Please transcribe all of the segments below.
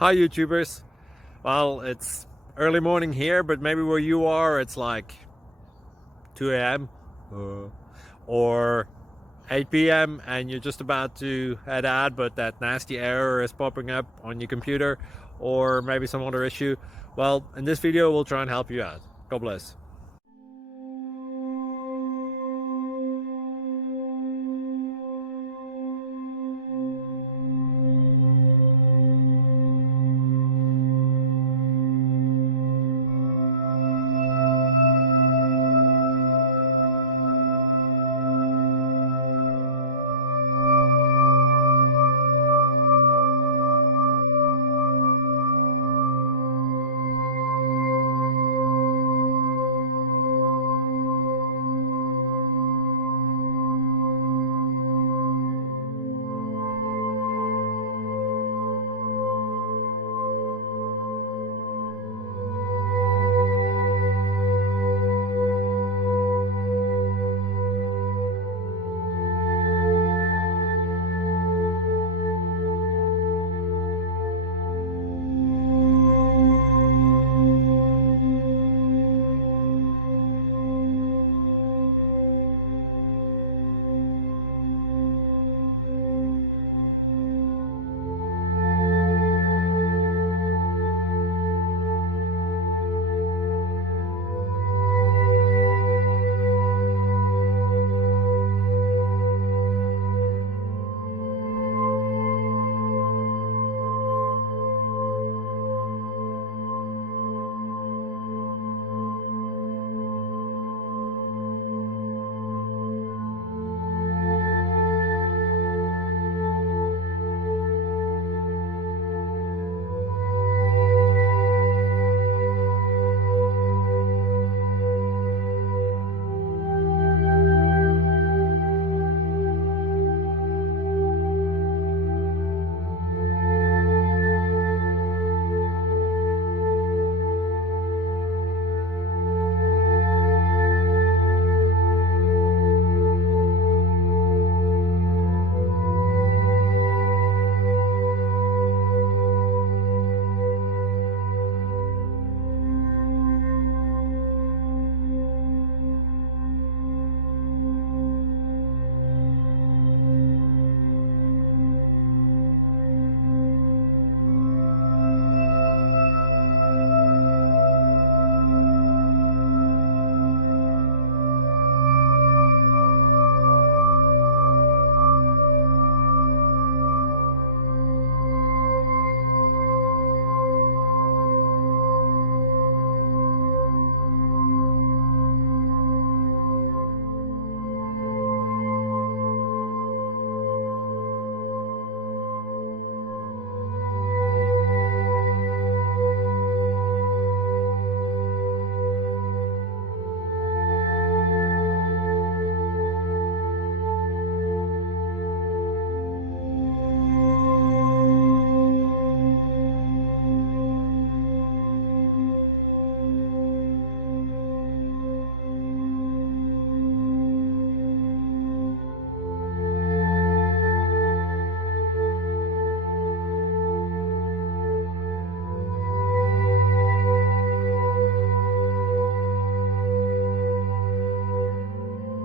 Hi YouTubers. Well, it's early morning here, but maybe where you are it's like 2 a.m. Or 8 p.m. and you're just about to head out, but that nasty error is popping up on your computer, or maybe some other issue. Well, in this video we'll try and help you out. God bless.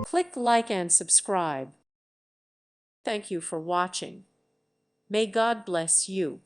Click like and subscribe. Thank you for watching. May God bless you.